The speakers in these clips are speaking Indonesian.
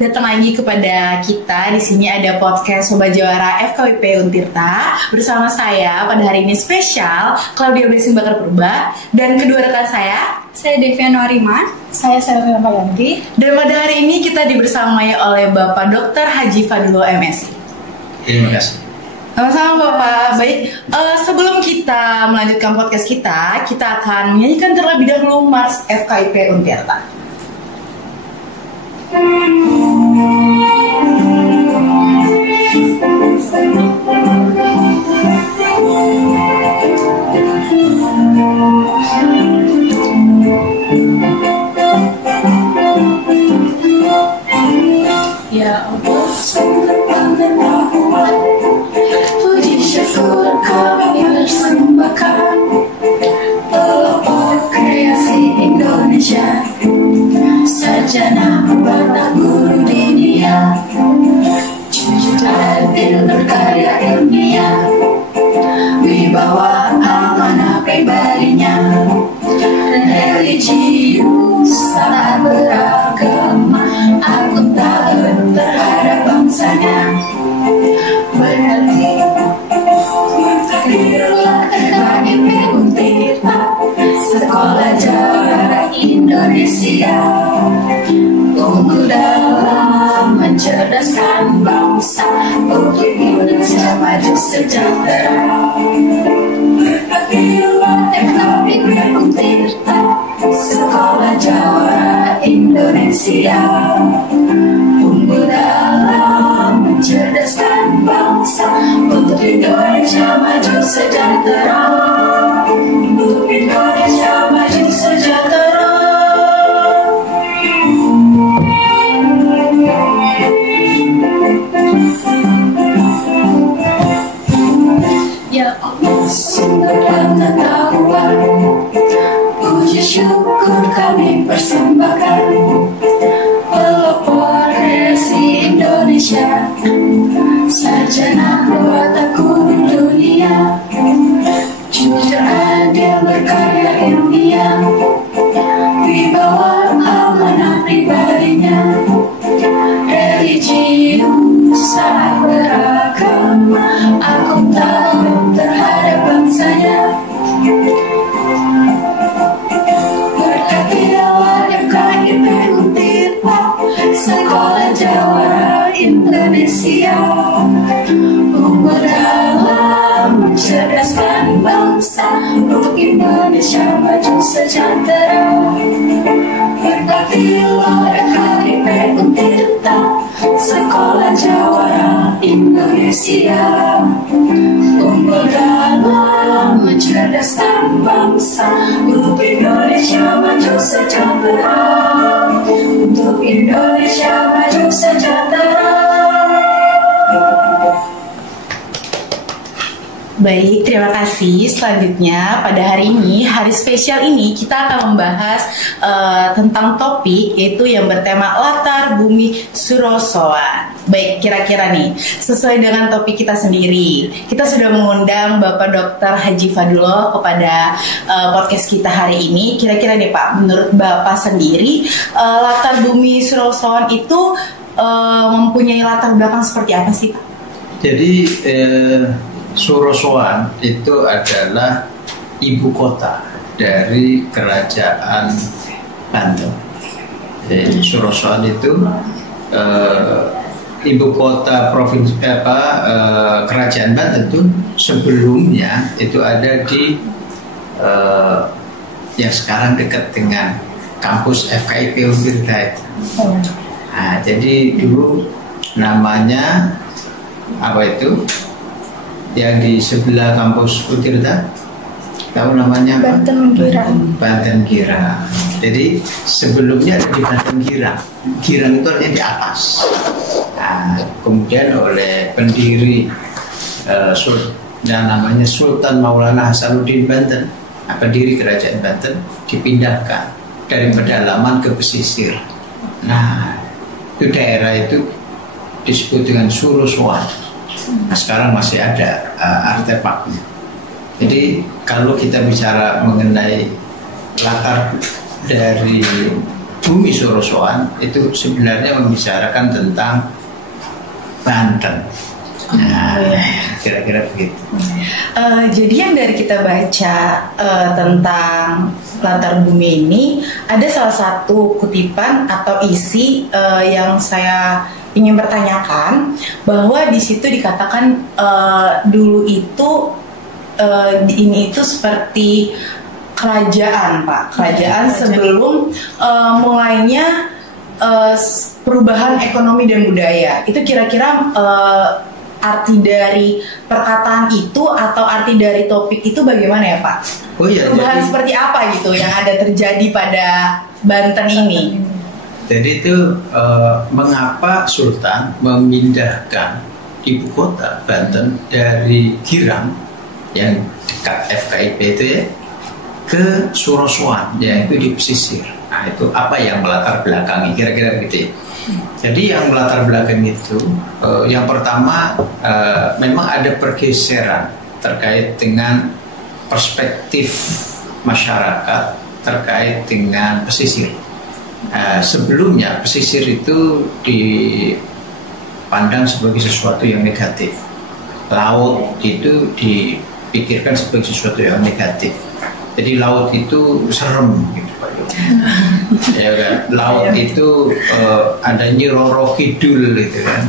datang lagi kepada kita. Di sini ada podcast Sobat Jawara FKWP Untirta bersama saya pada hari ini spesial Claudia Blessing Bakar Purba dan kedua rekan saya Deviana Warima, saya Selvi Paganti. Dan pada hari ini kita dibersamai oleh Bapak Dr. Haji Fadiloh MSI. Terima kasih. Sama-sama Bapak. Baik, sebelum kita melanjutkan podcast kita akan menyanyikan terlebih dahulu Mars FKIP Untirta. Ya Allah, sungguh pengetahuan, puji syukur kami persembahkan, pelopor kreasi Indonesia, sarjana pembatah guru dunia, jujur adil berkarya ilmiah, wibawa amanah pribadinya, religius tak beragama, akuntabel terhadap bangsanya. Berarti bila FKIP Untirta, Sekolah Jawara Indonesia, unggul dalam mencerdaskan bangsa, untuk Indonesia maju sejahtera. Bila FKIP Untirta, Sekolah Jawara Indonesia, unggul dalam mencerdaskan bangsa, untuk Indonesia maju sejahtera, untuk Indonesia maju sejahtera. Ya Allah, sumber pengetahuan, puji syukur kami persembahkan, pelopor kreasi Indonesia, sarjana pembatah guru dunia, jujur adil berkarya ilmiah, wibawa amanah pribadinya, religius tak beragama, akuntabel terhadap bangsanya. Berkatilah FKIP Untirta, Sekolah Jawara Indonesia, unggul dalam mencerdaskan bangsa, untuk Indonesia maju sejahtera. Berkatilah FKIP Untirta, Sekolah Jawara Indonesia, unggul dalam mencerdaskan bangsa, untuk Indonesia maju sejahtera, untuk Indonesia maju sejahtera. Baik, terima kasih. Selanjutnya pada hari ini, hari spesial ini kita akan membahas tentang topik yaitu yang bertema latar bumi Surosoan. Baik, kira-kira nih sesuai dengan topik kita sendiri, kita sudah mengundang Bapak Dr. Haji Fadiloh kepada podcast kita hari ini. Kira-kira nih Pak, menurut Bapak sendiri latar bumi Surosoan itu mempunyai latar belakang seperti apa sih Pak? Jadi Surosoan itu adalah ibu kota dari kerajaan Banten. Jadi Surosoan itu ibu kota provinsi kerajaan Banten itu sebelumnya itu ada di yang sekarang dekat dengan kampus FKIP Untirta. Nah, jadi dulu namanya apa itu? Yang di sebelah kampus Untirta, tahu namanya apa? Banten Girang. Banten Girang. Jadi sebelumnya ada di Banten Girang. Girang itu artinya di atas. Nah, kemudian oleh pendiri yang namanya Sultan Maulana Hasanuddin Banten, pendiri kerajaan Banten, dipindahkan dari pedalaman ke pesisir. Nah, itu daerah itu disebut dengan Surosoan. Nah, sekarang masih ada artefaknya. Jadi kalau kita bicara mengenai latar dari Bumi Surosoan itu sebenarnya membicarakan tentang Banten. Nah, kira-kira begitu. Jadi yang dari kita baca tentang latar bumi ini, ada salah satu kutipan atau isi yang saya ingin bertanyakan, bahwa di situ dikatakan dulu itu ini itu seperti kerajaan, Pak, kerajaan sebelum mulainya perubahan ekonomi dan budaya. Itu kira-kira arti dari perkataan itu atau arti dari topik itu bagaimana ya, Pak? Oh iya, perubahan jadi, seperti apa gitu yang ada terjadi pada Banten ini? Jadi itu mengapa Sultan memindahkan ibu kota Banten dari Girang yang dekat FKIP itu ya ke Surosoan, yaitu di pesisir. Nah, itu apa yang melatar belakangi kira-kira begitu ya. Jadi yang melatar belakang itu yang pertama memang ada pergeseran terkait dengan perspektif masyarakat terkait dengan pesisir. Sebelumnya pesisir itu dipandang sebagai sesuatu yang negatif. Laut itu dipikirkan sebagai sesuatu yang negatif. Jadi laut itu serem gitu Pak Yo. Ya kan? Laut itu ada Nyi Roro Kidul gitu kan.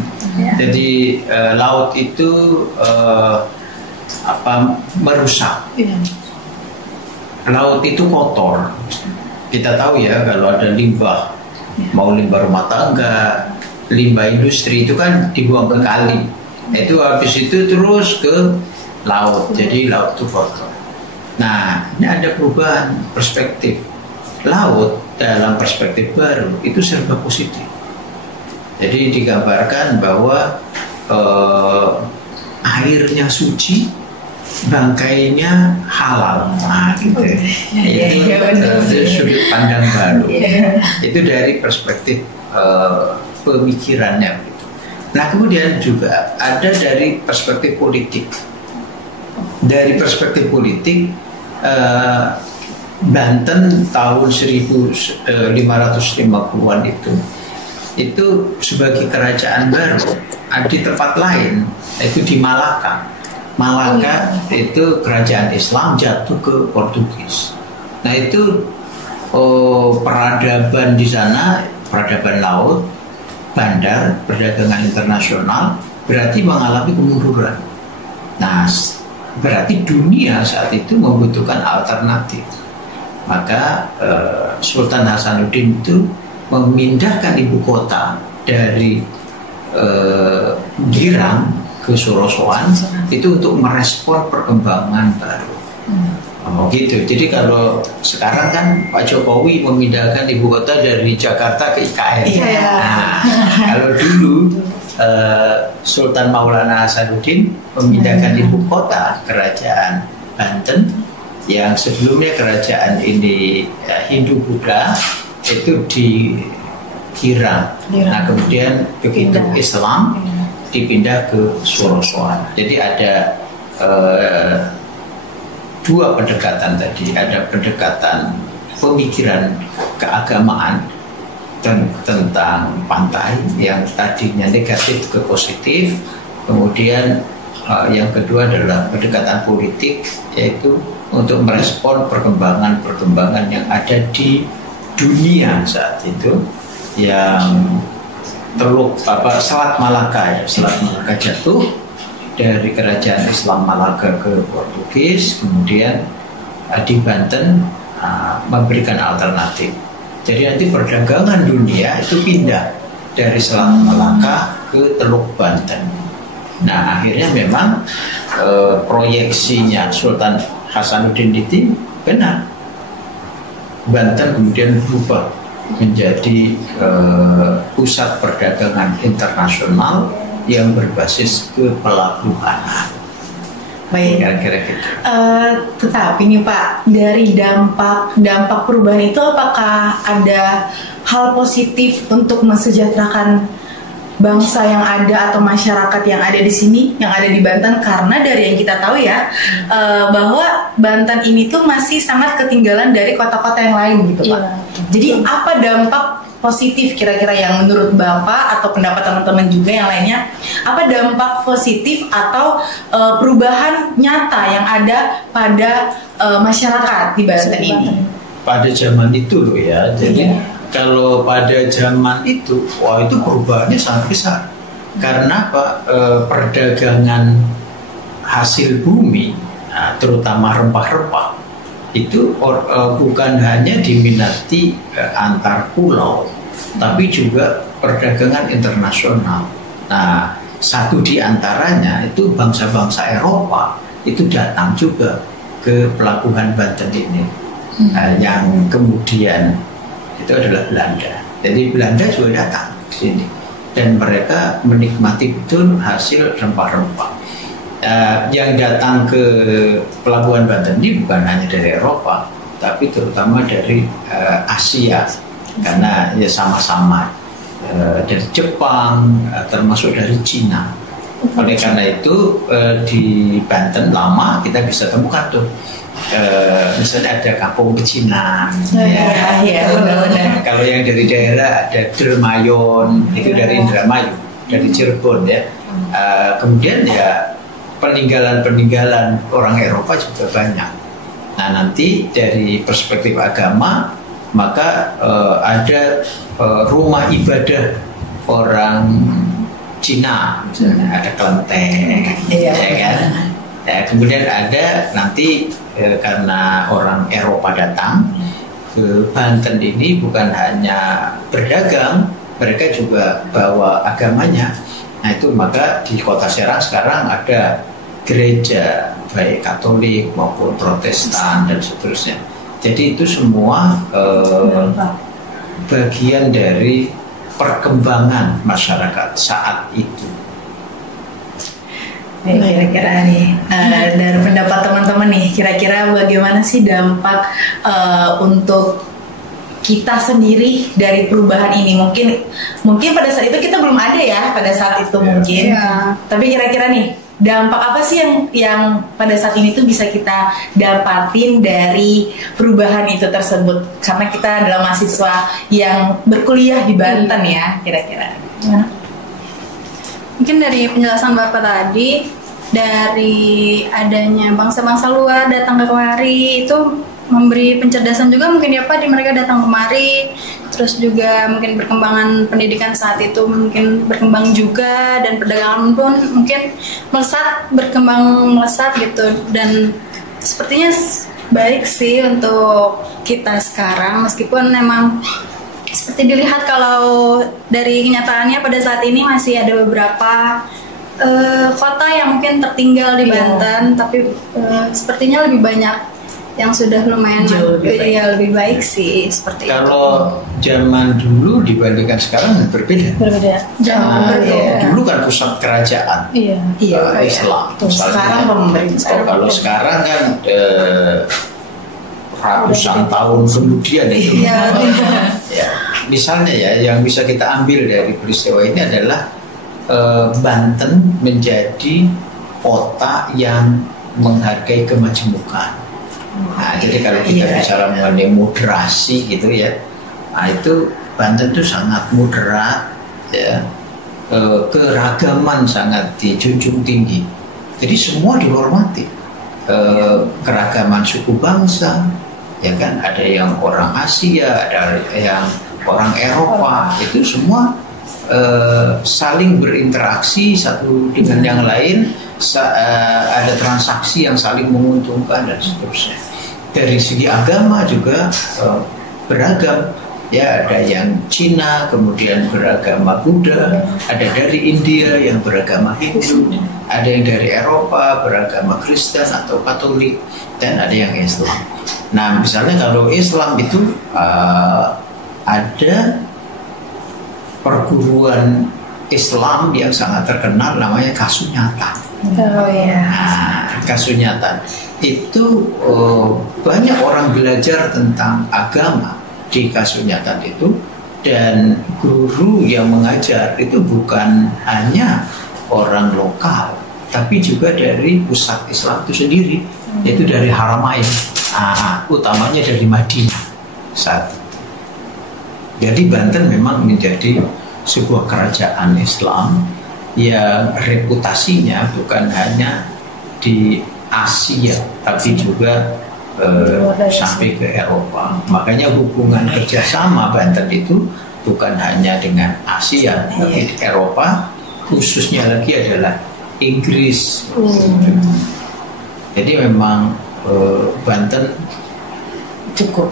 Jadi laut itu merusak. Laut itu kotor. Kita tahu ya kalau ada limbah, mau limbah rumah tangga, limbah industri itu kan dibuang ke kali. Itu habis itu terus ke laut. Jadi laut itu kotor. Nah, ini ada perubahan perspektif. Laut dalam perspektif baru itu serba positif. Jadi digambarkan bahwa airnya suci, bangkainya halal. Nah, gitu. Itu sudut pandang baru. Itu dari perspektif pemikirannya. Gitu. Nah, kemudian juga ada dari perspektif politik. Dari perspektif politik, Banten tahun 1550-an itu sebagai kerajaan baru. Di tempat lain itu di Malaka. Malaka itu kerajaan Islam jatuh ke Portugis. Nah itu peradaban di sana, peradaban laut, bandar, perdagangan internasional berarti mengalami kemunduran. Nah berarti dunia saat itu membutuhkan alternatif. Maka Sultan Hasanuddin itu memindahkan ibu kota dari Girang ke Surosoan itu untuk merespon perkembangan baru. Gitu. Jadi kalau sekarang kan Pak Jokowi memindahkan ibu kota dari Jakarta ke IKN. Nah, kalau dulu Sultan Maulana Hasanuddin memindahkan ibu kota kerajaan Banten yang sebelumnya kerajaan ini Hindu-Buddha itu di Girang. Nah kemudian begitu Islam dipindah ke Surosoan. Jadi ada dua pendekatan tadi. Ada pendekatan pemikiran keagamaan tentang pantai yang tadinya negatif ke positif. Kemudian yang kedua adalah pendekatan politik, yaitu untuk merespon perkembangan yang ada di dunia saat itu, yang Selat Malaka jatuh dari kerajaan Islam Malaka ke Portugis, kemudian di Banten memberikan alternatif. Jadi nanti perdagangan dunia itu pindah dari Selat Malaka ke Teluk Banten. Nah akhirnya memang proyeksinya Sultan Hasanuddin itu benar. Banten kemudian berubah menjadi pusat perdagangan internasional yang berbasis ke pelabuhanan. Baik, kira-kira gitu. Tetapi nih Pak, dari dampak perubahan itu apakah ada hal positif untuk mensejahterakan bangsa yang ada atau masyarakat yang ada di sini, yang ada di Banten, karena dari yang kita tahu ya bahwa Banten ini tuh masih sangat ketinggalan dari kota-kota yang lain gitu Pak. Jadi apa dampak positif kira-kira yang menurut Bapak atau pendapat teman-teman juga yang lainnya, apa dampak positif atau perubahan nyata yang ada pada masyarakat di Banten ini? Pada zaman itu loh ya, jadi kalau pada zaman itu, wah itu perubahannya sangat besar. Karena apa? Perdagangan hasil bumi, terutama rempah-rempah, itu bukan hanya diminati antar pulau, tapi juga perdagangan internasional. Nah, satu di antaranya itu bangsa-bangsa Eropa itu datang juga ke pelabuhan Banten ini, yang kemudian itu adalah Belanda. Jadi Belanda juga datang ke sini dan mereka menikmati betul hasil rempah-rempah. Yang datang ke pelabuhan Banten ini bukan hanya dari Eropa, tapi terutama dari Asia, karena ya sama-sama dari Jepang, termasuk dari Cina. Oleh karena itu di Banten lama kita bisa temukan tuh. Misalnya ada kampung pecinan, kalau yang dari daerah ada Dermayon, itu dari Indramayu, dari Cirebon ya. Kemudian ya peninggalan orang Eropa juga banyak. Nah nanti dari perspektif agama, maka ada rumah ibadah orang Cina, misalnya ada kelenteng, ya kan. Ya, kemudian ada nanti karena orang Eropa datang ke Banten ini bukan hanya berdagang, mereka juga bawa agamanya. Nah itu maka di Kota Serang sekarang ada gereja baik Katolik maupun Protestan dan seterusnya. Jadi itu semua bagian dari perkembangan masyarakat saat itu. Kira-kira nih dari pendapat teman-teman nih, kira-kira bagaimana sih dampak untuk kita sendiri dari perubahan ini? Mungkin pada saat itu kita belum ada ya, pada saat itu mungkin. Tapi kira-kira nih dampak apa sih yang pada saat ini tuh bisa kita dapatin dari perubahan itu tersebut? Karena kita adalah mahasiswa yang berkuliah di Banten ya, kira-kira. Mungkin dari penjelasan Bapak tadi, dari adanya bangsa-bangsa luar datang ke kemari itu memberi pencerdasan juga mungkin ya Pak, di mereka datang kemari. Terus juga mungkin perkembangan pendidikan saat itu mungkin berkembang juga, dan perdagangan pun mungkin berkembang melesat gitu. Dan sepertinya baik sih untuk kita sekarang, meskipun memang seperti dilihat kalau dari kenyataannya pada saat ini masih ada beberapa kota yang mungkin tertinggal di Banten, tapi sepertinya lebih banyak yang sudah lumayan lebih baik sih seperti itu. Kalau zaman dulu dibandingkan sekarang berbeda. Dulu kan pusat kerajaan Islam. Sekarang pemerintah. Kalau sekarang kan ratusan tahun kemudian itu. Ya, misalnya ya, yang bisa kita ambil dari peristiwa ini adalah Banten menjadi kota yang menghargai kemajemukan. Nah, jadi kalau kita bicara mengenai moderasi gitu ya, nah itu Banten itu sangat moderat, ya, keragaman sangat dijunjung tinggi. Jadi semua dihormati, keragaman suku bangsa. Ya kan, ada yang orang Asia, ada yang orang Eropa, itu semua saling berinteraksi satu dengan yang lain, ada transaksi yang saling menguntungkan dan seterusnya. Dari segi agama juga beragam, ya ada yang Cina kemudian beragama Buddha, ada dari India yang beragama Hindu, ada yang dari Eropa beragama Kristen atau Katolik, dan ada yang Islam. Nah misalnya kalau Islam itu ada perguruan Islam yang sangat terkenal namanya Kasunyatan. Kasunyatan itu banyak orang belajar tentang agama di Kasunyatan itu, dan guru yang mengajar itu bukan hanya orang lokal, tapi juga dari pusat Islam itu sendiri, yaitu dari Haramain, utamanya dari Madinah saat. Jadi Banten memang menjadi sebuah kerajaan Islam yang reputasinya bukan hanya di Asia, tapi juga sampai ke Eropa. Makanya hubungan kerjasama Banten itu bukan hanya dengan Asia, tapi di Eropa, khususnya lagi adalah Inggris. Jadi memang Banten Cukup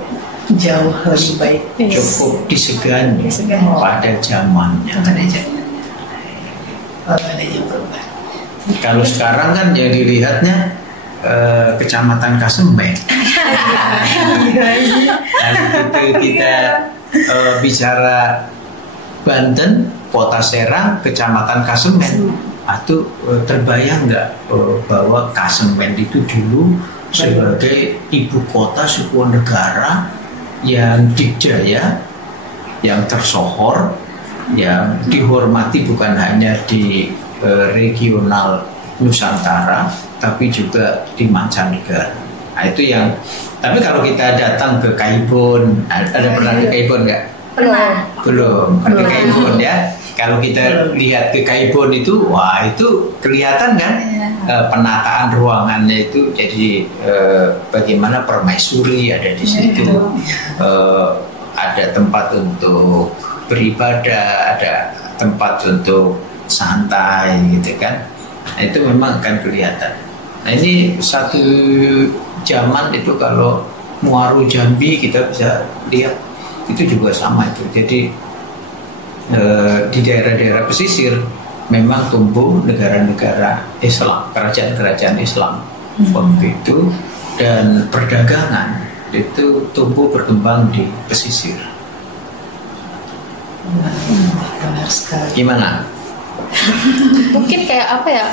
jauh lebih baik. cukup disegani pada zamannya. Adanya perubahan. Kalau sekarang kan yang dilihatnya Kecamatan Kasemben. Lalu kita bicara Banten, Kota Serang, Kecamatan Kasemben, itu terbayang nggak bahwa Kasemben itu dulu sebagai ibu kota sebuah negara yang dikjaya, yang tersohor, yang dihormati bukan hanya di regional Nusantara, tapi juga di mancanegara. Nah, itu yang. Tapi kalau kita datang ke Kaibon, ada pernah ke Kaibon nggak? Pernah. Belum. Ke Kaibon ya. Kalau kita lihat ke Kaibon itu, wah itu kelihatan kan penataan ruangannya itu. Jadi bagaimana permaisuri ada di situ, ada tempat untuk beribadah, ada tempat untuk santai gitu kan. Nah, itu memang akan kelihatan. Nah, ini satu zaman itu kalau Muaru Jambi kita bisa lihat itu juga sama itu. Jadi di daerah-daerah pesisir memang tumbuh negara-negara Islam, kerajaan-kerajaan Islam waktu itu, dan perdagangan itu tumbuh berkembang di pesisir. Benar sekali. Gimana? Mungkin kayak apa ya,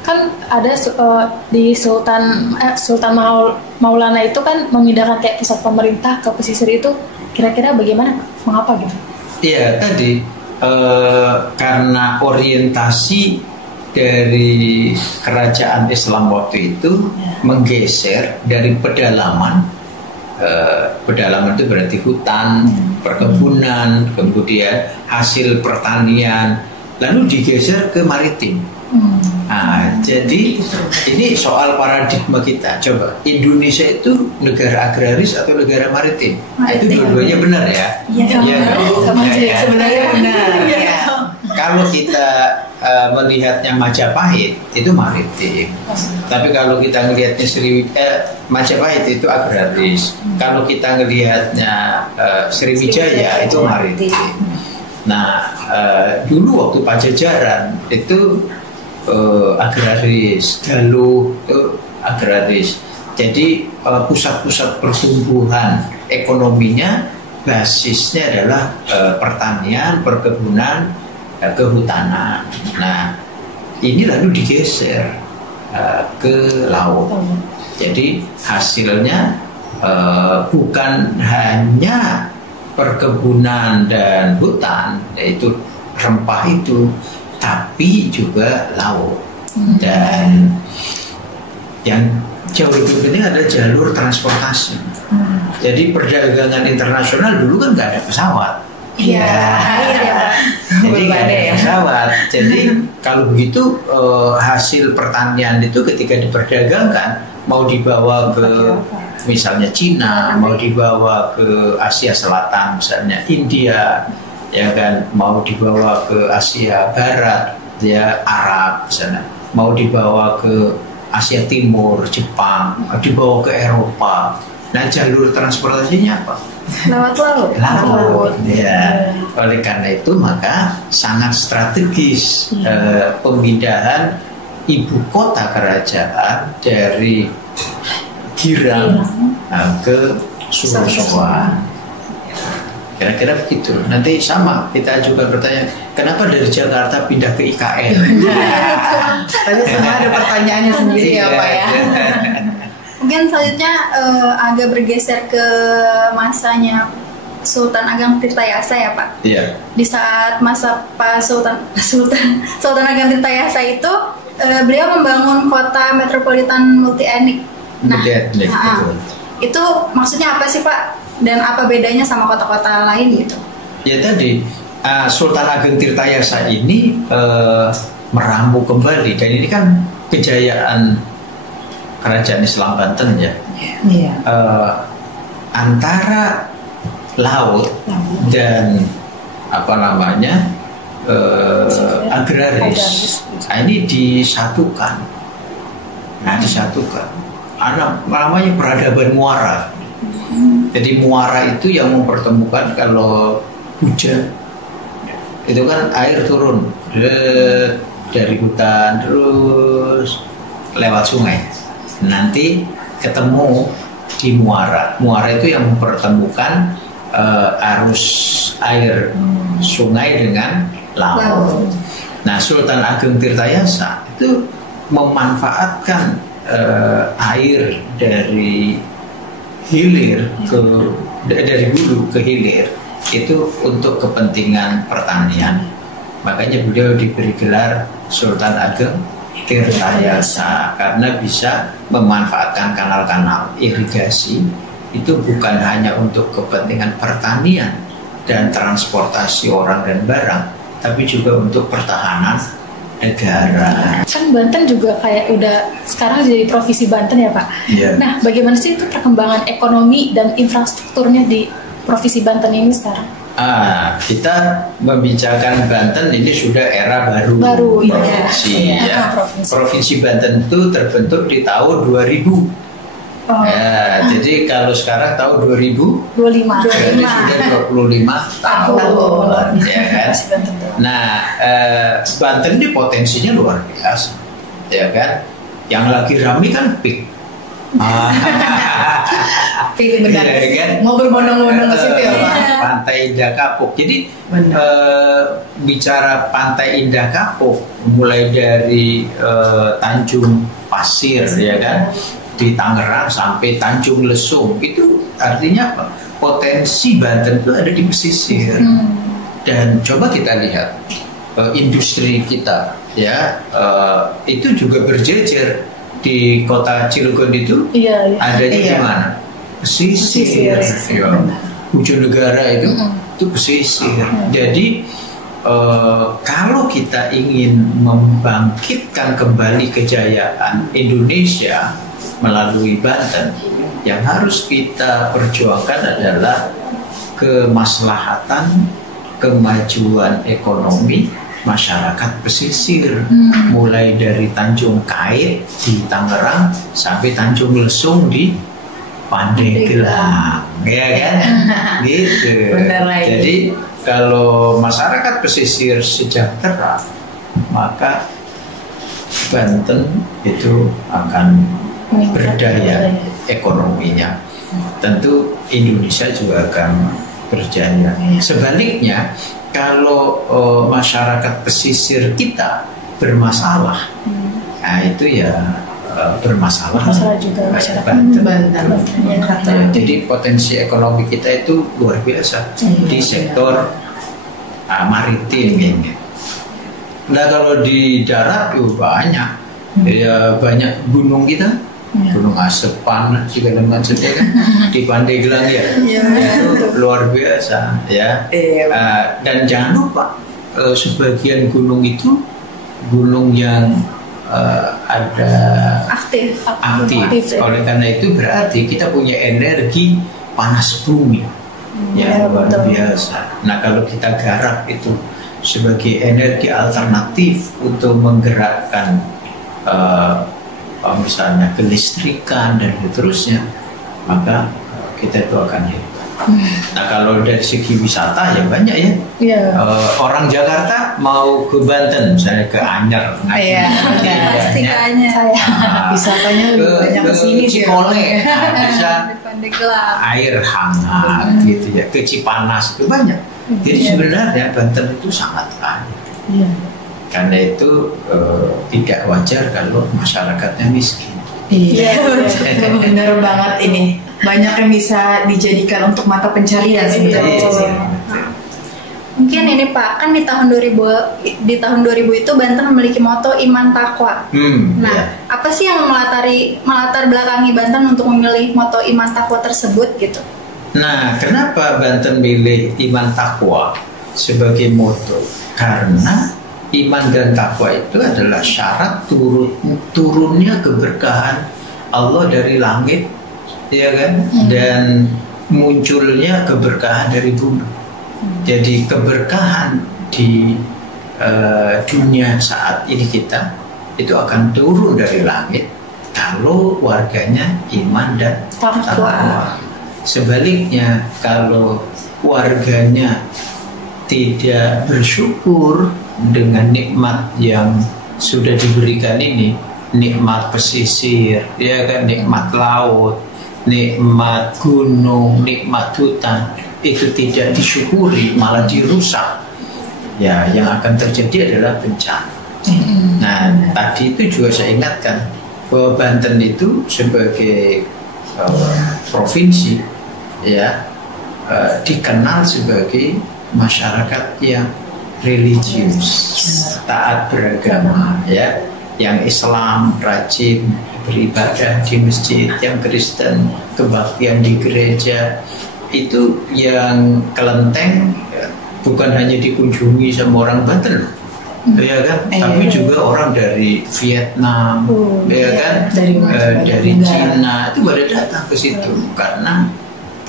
kan ada di Sultan Maulana itu kan memindahkan kayak pusat pemerintah ke pesisir itu, kira-kira bagaimana, mengapa gitu? Iya tadi karena orientasi dari kerajaan Islam waktu itu menggeser dari pedalaman. Pedalaman itu berarti hutan, perkebunan, kemudian hasil pertanian, lalu digeser ke maritim. Nah, jadi ini soal paradigma kita. Coba, Indonesia itu negara agraris atau negara maritim? Nah, itu dua-duanya benar ya? Iya, sama ya. sebenarnya benar. Ya. Kalau kita melihatnya Majapahit itu maritim, tapi kalau kita melihatnya Majapahit itu agraris. Kalau kita melihatnya Sriwijaya itu maritim. Nah, dulu waktu Pajajaran itu agraris, Galuh itu agraris. Jadi pusat-pusat pertumbuhan ekonominya basisnya adalah pertanian, perkebunan, kehutanan. Nah, ini lalu digeser ke laut. Jadi hasilnya bukan hanya perkebunan dan hutan, yaitu rempah itu, tapi juga laut. Dan yang jauh lebih penting adalah jalur transportasi. Jadi perdagangan internasional dulu kan nggak ada pesawat. Iya. Jadi nggak ada pesawat. Jadi kalau begitu hasil pertanian itu ketika diperdagangkan mau dibawa ke misalnya Cina, mau dibawa ke Asia Selatan, misalnya India, ya kan, mau dibawa ke Asia Barat, ya Arab misalnya, mau dibawa ke Asia Timur, Jepang, mau dibawa ke Eropa. Nah, jalur transportasinya apa? Lewat laut. Laut. Ya. Oleh karena itu maka sangat strategis pemindahan ibu kota kerajaan dari Girang ke Surosoan. Kira-kira begitu. Nanti sama kita juga bertanya, kenapa dari Jakarta pindah ke IKN? Tapi semua ada pertanyaannya sendiri ya Pak ya. Mungkin selanjutnya agak bergeser ke masanya Sultan Ageng Tirtayasa ya Pak. Iya. Di saat masa Pak Sultan Ageng Tirtayasa itu beliau membangun kota metropolitan multi etnik. Multi-etnik, betul. Itu maksudnya apa sih Pak? Dan apa bedanya sama kota-kota lain gitu? Ya tadi Sultan Ageng Tirtayasa ini meramu kembali, dan ini kan kejayaan Kerajaan Islam Banten ya. Iya. Antara laut dan apa namanya agraris. Nah, ini disatukan. Namanya peradaban muara. Jadi muara itu yang mempertemukan kalau hujan itu kan air turun dari hutan terus lewat sungai, nanti ketemu di muara. Muara itu yang mempertemukan arus air sungai dengan laut. Nah, Sultan Ageng Tirtayasa itu memanfaatkan air dari hilir dari hulu ke hilir itu untuk kepentingan pertanian. Makanya beliau diberi gelar Sultan Ageng Tirtayasa karena bisa memanfaatkan kanal-kanal irigasi itu bukan hanya untuk kepentingan pertanian dan transportasi orang dan barang, tapi juga untuk pertahanan negara. Kan Banten juga kayak udah sekarang jadi provinsi Banten ya Pak. Iya. Nah, bagaimana sih itu perkembangan ekonomi dan infrastrukturnya di provinsi Banten ini sekarang? Kita membicarakan Banten ini sudah era baru provinsi ya. Provinsi Banten itu terbentuk di tahun 2000. Jadi kalau sekarang tahun 2025 jadi sudah 25 tahun ya kan. Nah, Banten ini potensinya luar biasa ya kan. Yang lagi rame kan PIK. Benar. Ya, kan? Mau berbondong-bondong ke situ ya Pak. Pantai Indah Kapuk. Jadi bicara Pantai Indah Kapuk mulai dari Tanjung Pasir ya kan, di Tangerang sampai Tanjung Lesung, itu artinya apa? Potensi Banten itu ada di pesisir. Dan coba kita lihat industri kita ya, itu juga berjejer di kota Cilegon itu. Adanya di mana? Pesisir. Ya. Bojonegara itu pesisir. Jadi kalau kita ingin membangkitkan kembali kejayaan Indonesia melalui Banten, yang harus kita perjuangkan adalah kemaslahatan, kemajuan ekonomi masyarakat pesisir, mulai dari Tanjung Kait di Tangerang sampai Tanjung Lesung di Pandeglang, ya kan? Gitu. Jadi kalau masyarakat pesisir sejahtera, maka Banten itu akan berdaya ekonominya. Tentu Indonesia juga akan berjaya. Sebaliknya, kalau masyarakat pesisir kita bermasalah, nah itu ya bermasalah juga masyarakat Banten. Jadi potensi ekonomi kita itu luar biasa di sektor maritim ini. Nah, kalau di darat itu banyak, ya banyak gunung kita, Gunung Asepan segala macam ya kan, di Pandeglang ya, itu luar biasa ya. Dan jangan lupa sebagian gunung itu gunung yang ada aktif. Oleh karena itu berarti kita punya energi panas bumi yang luar biasa. Nah, kalau kita garap itu sebagai energi alternatif untuk menggerakkan misalnya kelistrikan dan seterusnya, maka kita itu akan hebat. Nah, kalau dari segi wisata ya banyak ya. Orang Jakarta mau ke Banten, misalnya ke Anyer, pasti ke Anyer. Wisatanya banyak ke sini Cikole, bisa air hangat gitu ya, ke Cipanas itu banyak. Jadi sebenarnya Banten itu sangat kaya. Karena itu tidak wajar kalau masyarakatnya miskin. Iya, benar banget ini. banyak yang bisa dijadikan untuk mata pencarian sebenarnya. Mungkin ini Pak, kan di tahun 2000 itu Banten memiliki moto iman takwa. Nah, apa sih yang melatar belakangi Banten untuk memilih moto iman takwa tersebut gitu? Nah, kenapa Banten milih iman takwa sebagai moto? Karena iman dan takwa itu adalah syarat turunnya keberkahan Allah dari langit, ya kan? Dan munculnya keberkahan dari bumi. Jadi keberkahan di dunia saat ini kita itu akan turun dari langit kalau warganya iman dan takwa. Sebaliknya kalau warganya tidak bersyukur dengan nikmat yang sudah diberikan ini, nikmat pesisir, ya kan, nikmat laut, nikmat gunung, nikmat hutan, itu tidak disyukuri malah dirusak, ya yang akan terjadi adalah bencana. Nah, tadi itu juga saya ingatkan bahwa Banten itu sebagai provinsi, ya, dikenal sebagai masyarakat yang religius, taat beragama, ya, yang Islam rajin beribadah di masjid, yang Kristen kebaktian di gereja. Itu yang kelenteng bukan hanya dikunjungi sama orang Banten loh, ya kan, tapi juga orang dari Vietnam, ya kan, dari Cina itu pada datang ke situ karena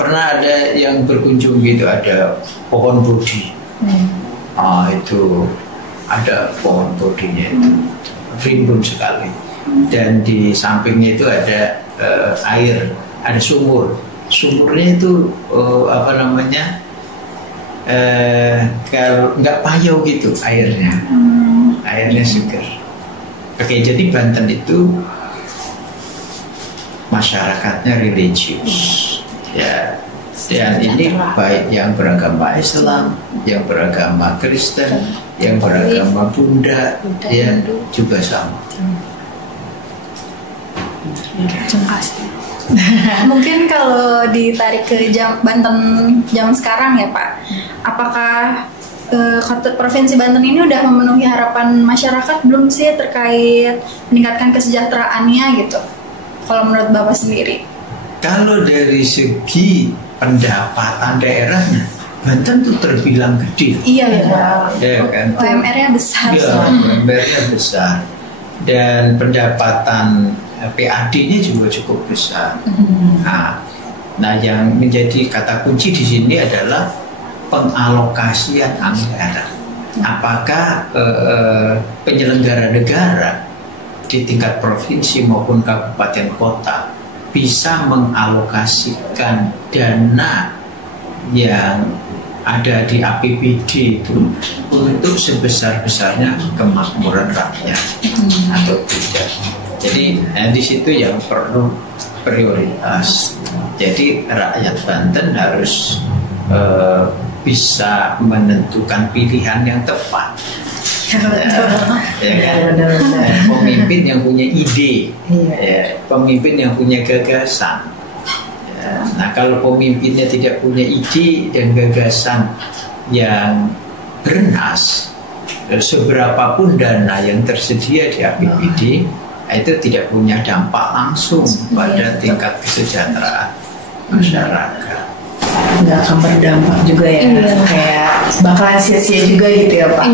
pernah ada yang berkunjung gitu, ada pohon Bodhi. Itu ada pohon Bodhinya itu rimbun sekali, dan di sampingnya itu ada air, ada sumur. Sumurnya itu kalau nggak payau gitu airnya, airnya segar. Oke, jadi Banten itu masyarakatnya religius, ya, dan ini baik yang beragama Islam, yang beragama Kristen, yang beragama Buddha, ya juga sama. Terima kasih. Mungkin kalau ditarik ke Banten zaman sekarang ya Pak, apakah Provinsi Banten ini udah memenuhi harapan masyarakat belum sih terkait meningkatkan kesejahteraannya gitu? Kalau menurut Bapak sendiri? Kalau dari segi pendapatan daerahnya, Banten tuh terbilang gede. Iya ya. Ya kan? UMR-nya besar. Iya, UMR-nya besar. Dan pendapatan PAD-nya juga cukup besar. Nah, yang menjadi kata kunci di sini adalah pengalokasian anggaran. Apakah penyelenggara negara di tingkat provinsi maupun kabupaten kota bisa mengalokasikan dana yang ada di APBD itu untuk sebesar-besarnya kemakmuran rakyat atau tidak? Jadi di situ yang perlu prioritas. Jadi rakyat Banten harus bisa menentukan pilihan yang tepat. Pemimpin yang punya ide, pemimpin yang punya gagasan. Nah, kalau pemimpinnya tidak punya ide dan gagasan yang bernas, seberapapun dana yang tersedia di APBD itu tidak punya dampak langsung pada tingkat kesejahteraan masyarakat. Nggak akan berdampak juga ya, kayak bakalan sia-sia juga gitu ya Pak.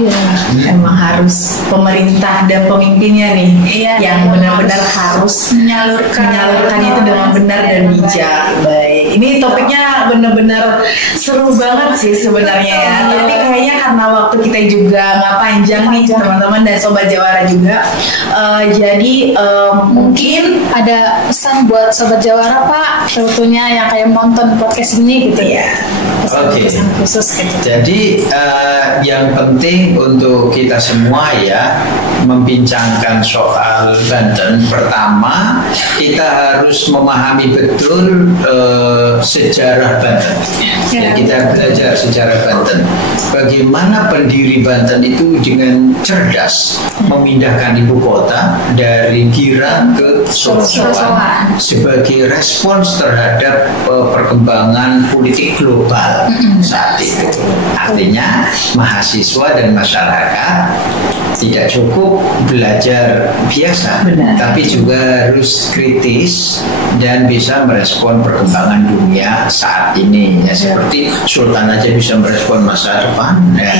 Emang harus pemerintah dan pemimpinnya nih yang benar-benar harus menyalurkan itu dengan benar dan bijak. Baik, ini topiknya benar-benar seru banget sih sebenarnya ya. Tapi kayaknya karena waktu kita juga nggak panjang nih teman-teman dan Sobat Jawara juga. Jadi mungkin ada pesan buat Sobat Jawara Pak, tentunya yang kayak nonton podcast ini gitu ya. Pesan khusus gitu. Jadi yang penting untuk kita semua ya membincangkan soal Banten. Pertama, kita harus memahami betul sejarah Banten. Dan kita belajar sejarah Banten. Bagaimana pendiri Banten itu dengan cerdas memindahkan ibu kota dari Girang ke Sorsoan sebagai respons terhadap perkembangan politik global saat itu. Artinya mahasiswa dan masyarakat tidak cukup belajar biasa, tapi juga harus kritis dan bisa merespon perkembangan dunia saat ini. Ya, seperti Sultan aja bisa merespon masa depan. Ya.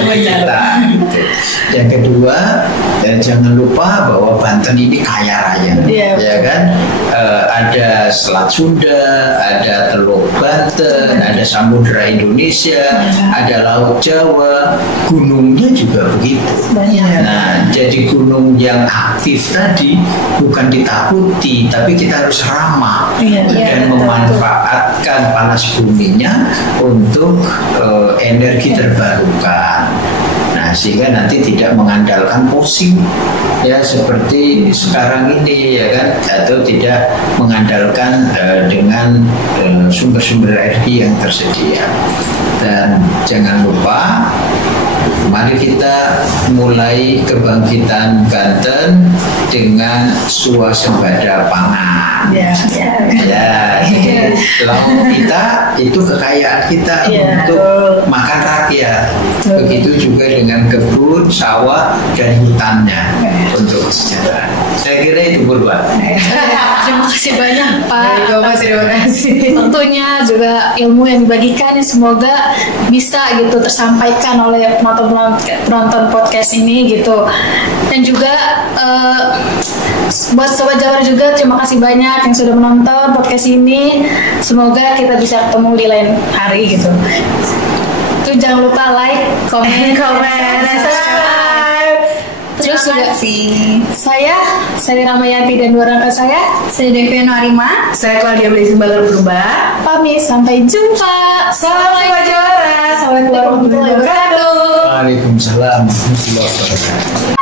Kita, gitu. Yang kedua, dan jangan lupa bahwa Banten ini kaya raya, ya kan? Ada Selat Sunda, ada Teluk Banten, ada Samudra Indonesia, ada Laut Jawa, gunungnya juga begitu. Nah, jadi gunung yang aktif tadi bukan ditakuti, tapi kita harus ramah dan memanfaatkan panas buminya untuk energi terbarukan. Nah, sehingga nanti tidak mengandalkan fosil ya seperti sekarang ini ya kan, atau tidak mengandalkan dengan sumber-sumber energi yang tersedia. Dan jangan lupa, mari kita mulai kebangkitan Banten dengan swasembada pangan. Laut kita itu kekayaan kita untuk makan rakyat. Begitu juga dengan kebun, sawah, dan hutannya untuk kesejahteraan. Saya kira itu Purba. Terima kasih banyak Pak. Terima kasih. Tentunya juga ilmu yang dibagikan semoga bisa gitu tersampaikan oleh penonton podcast ini gitu. Dan juga buat Sobat Jawara juga terima kasih banyak yang sudah menonton podcast ini. Semoga kita bisa ketemu di lain hari gitu. Itu jangan lupa like, komen, dan subscribe. Terus juga saya Ramayanti dan dua rekan saya Deviano Arima. Saya Claudia Blessing Balar Purba. pamit, sampai jumpa. Salam Sobat Jawara. Assalamualaikum warahmatullahi wabarakatuh. Waalaikumsalam warahmatullahi wabarakatuh.